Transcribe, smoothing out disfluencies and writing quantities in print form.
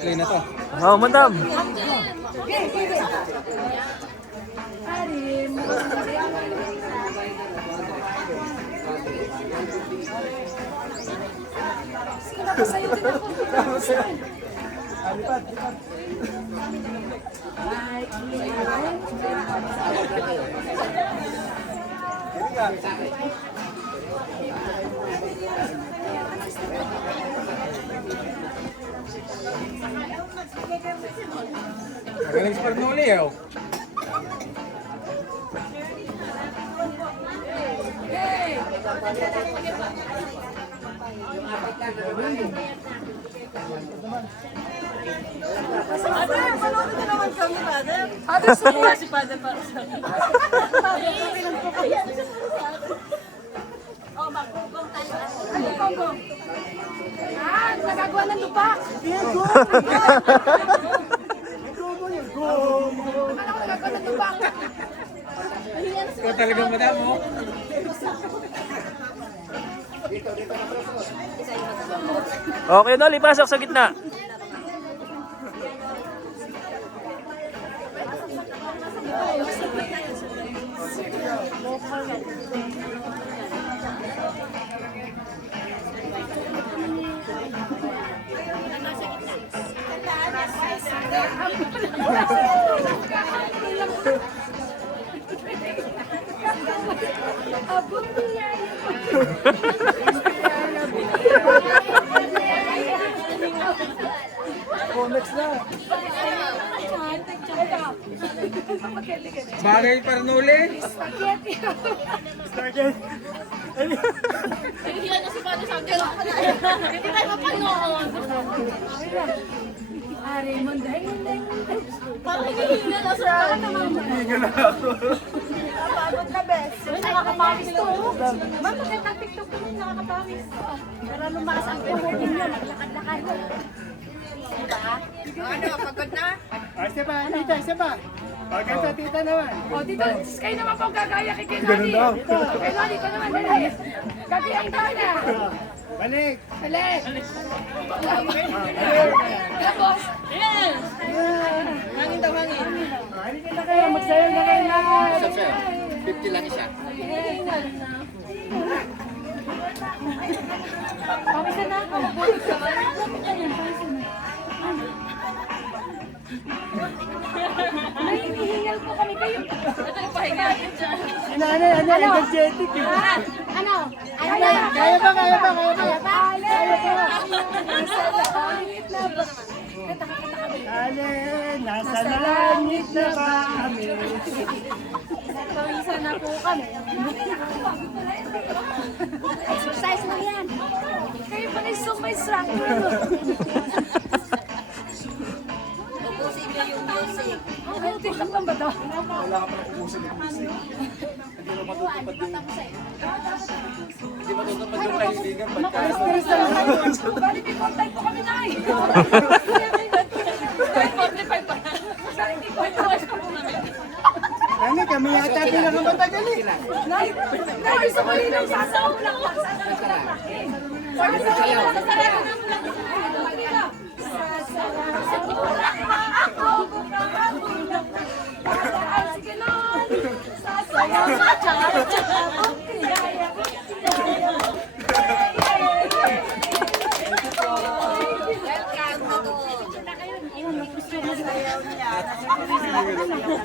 Play na to. Oh, madam. Magaling sa Parnoli eh. Oh. Father, manood na naman kami, Father. Father, sumuha si Father para sa akin. Father, kapilang po kayo. Oh, magkugong tayo. Ano, kugong? Ah, nagagawa ng lupa. Ano, nagagawa ng lupa. Ikaw talagang madam, oh. Okay, Noli, pasok sa gitna. Bagay Parnoli. Nahihiyan na si Father sa akin. Hindi tayo mapanood. Raymond, parang nahihiya na sir. Napagod na, bes. Nakakapawis to. Ma'am, magandang TikTok ko yung nakakapawis. Para lumakas ang power ninyo, naglakad-lakad. Diba? Ano, pagod na? Isa pa, tita, isa pa. Pagkat sa tita naman. O, dito, kayo naman po gagaya kay Kenani. Kay Nani, ito naman, dali. Gagayang daw na. Balik. Balik. Tapos, yes. Hangin daw, hangin. Halika na kayo, magsayaw na kayo lahat. 50 lang isa. Pawisan na ako. Ay, hinihingal po kami kayo. Ito yung pahinga. Ano, energetic eh. Ano? Kaya ba? Ale, nasa langit na ba kami? Pawisan na po kami. Exercise lang yan. Kayo pa na yung may structure. Ubusin niyo yung music. Ano, TikTok lang ba ito? Wala ka pala ubusin ng music. Hindi mo matutupad yung... Hindi matutupad yung kahilingan. Makastress na lang kayo. Balik may contact po kami na eh. 45 pa. Sorry, hindi ko ito. Ano, kami yata pinakamatagal eh. Nay, gusto ko rin ang sasaw lang. Welcome to